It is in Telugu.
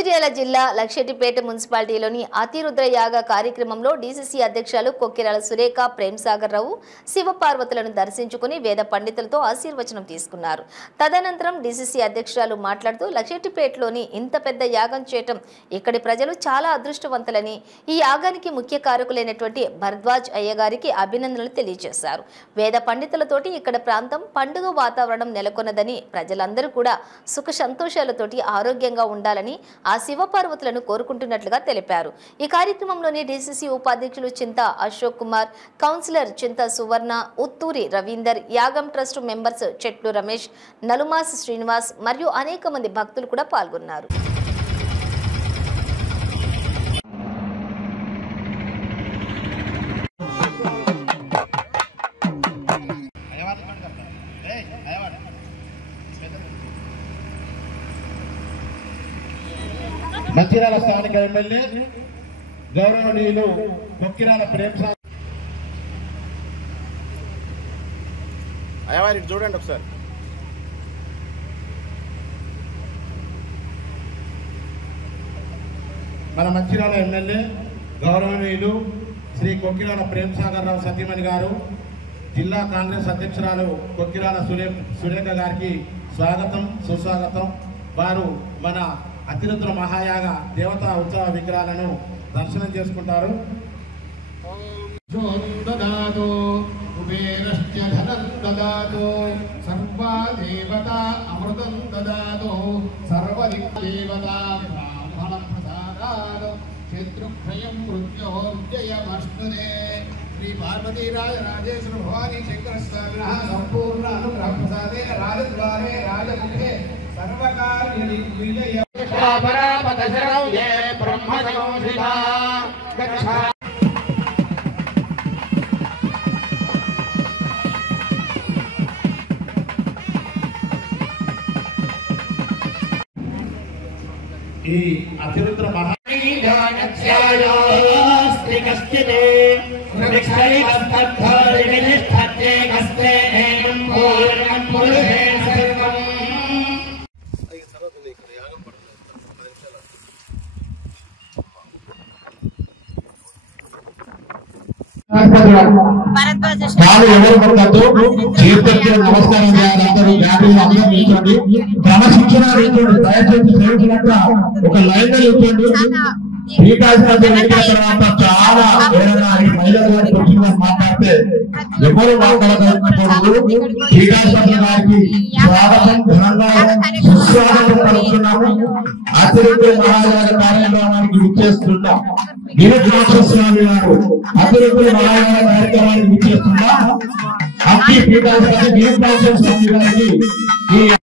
మంచిర్యాల జిల్లా లక్షెట్టిపేట మున్సిపాలిటీలోని అతిరుద్ర యాగ కార్యక్రమంలో డీసీసీ అధ్యక్షులు కొక్కిరాల సురేఖ ప్రేమ్సాగర్ రావు శివపార్వతులను దర్శించుకుని వేద పండితులతో ఆశీర్వచనం తీసుకున్నారు. తదనంతరం డీసీసీ అధ్యక్షురాలు మాట్లాడుతూ లక్షెట్టిపేటలోని ఇంత పెద్ద యాగం చేయటం ఇక్కడి ప్రజలు చాలా అదృష్టవంతులని, ఈ యాగానికి ముఖ్య కారకులైనటువంటి భరద్వాజ్ అయ్యగారికి అభినందనలు తెలియజేశారు. వేద పండితులతోటి ఇక్కడ ప్రాంతం పండుగ వాతావరణం నెలకొన్నదని, ప్రజలందరూ కూడా సుఖ సంతోషాలతోటి ఆరోగ్యంగా ఉండాలని ఆ శివపార్వతులను కోరుకుంటున్నట్లుగా తెలిపారు. ఈ కార్యక్రమంలోని డీసీసీ ఉపాధ్యక్షులు చింత అశోక్ కుమార్, కౌన్సిలర్ చింత సువర్ణ, ఉత్తూరి రవీందర్, యాగం ట్రస్ట్ మెంబర్స్ చెట్లు రమేష్, నలుమాస్ శ్రీనివాస్ మరియు అనేక మంది భక్తులు కూడా పాల్గొన్నారు. మంచిర్యాల స్థానిక ఎమ్మెల్యే గౌరవనీయులు కొక్కిరాల ప్రేమ్సాగర్ అయ్యవారి చూడండి ఒకసారి. మన మంచిర్యాల ఎమ్మెల్యే గౌరవనీయులు శ్రీ కొక్కిరాల ప్రేమ్సాగర్ రావు సతీమణి గారు, జిల్లా కాంగ్రెస్ అధ్యక్షురాలు కొక్కిరాల సురేఖ గారికి స్వాగతం సుస్వాగతం. వారు మన అతిరుద్ర మహాయాగ దేవతా ఉత్సవ విగ్రహాలను దర్శనం చేసుకుంటారు. శ్రీ పార్వతీ రాజేశ్వర భవానీ శంకర స్వామిన సంపూర్ణ అనుగ్రహ ప్రసాదే రాజద్వారే రాజముఖే సర్వకార్య విజయ ఈ అతిరుద్ర మహా ఎవరు పడతారు చేతులకి నమస్కారం చేయాలి. అందరూ గాడిలో అందరూ నిల్చోండి, క్రమశిక్షణ నిల్చోండి. దయచేసి సేవకులంతా ఒక లైన్ లో నిల్చోండి. శ్రీకాశనాథం ఎక్కిన తర్వాత చాలా ఏదైనా మహిళల గారికి వచ్చిందని మాట్లాడితే ఎవరు మాట్లాడకూడదు. శ్రీకాశనాథం గారికి స్వాగతం, ఘనంగా సుస్వాగతం పలుకుతున్నాము. అతిరుద్ర మహాయాగ కార్యక్రమానికి విచ్చేస్తున్నాం. గిరిజాస్వామి గారు అతిరుద్ర మహాయాగ కార్యక్రమానికి విచ్చేస్తున్నాం. అతి శ్రీకాశనాథం గిరిజాస్వామి గారికి